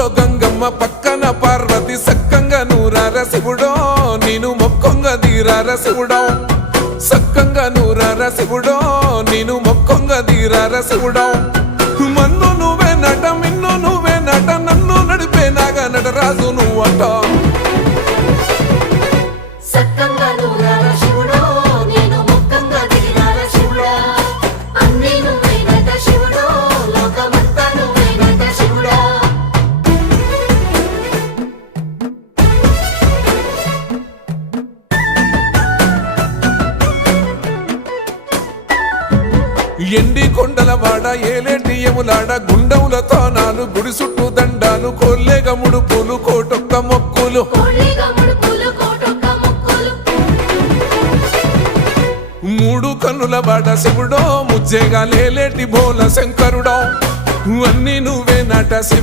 ఊర్లో గంగమ్మ పక్కన పార్వతి సక్కంగా నూరార శివుడో నేను మొక్కొంగ దీరార శివుడో సక్కంగా నూరార శివుడో నేను మొక్కొంగ దీరార శివుడో మన్ను నువ్వే నట మిన్ను నువ్వే నట నన్ను నడిపే నాగా నటరాజు నువ్వట ఎండి కొండల వాడ ఏలేటి యములాడ గుండముల తానాలు గుడి చుట్టూ దండాలు కోల్లేగ ముడుపులు కోటొక్క మొక్కులు మూడు కన్నుల వాడ శివుడో ముజ్జేగా లేలేటి బోల శంకరుడో అన్నీ నువ్వే నట శివుడు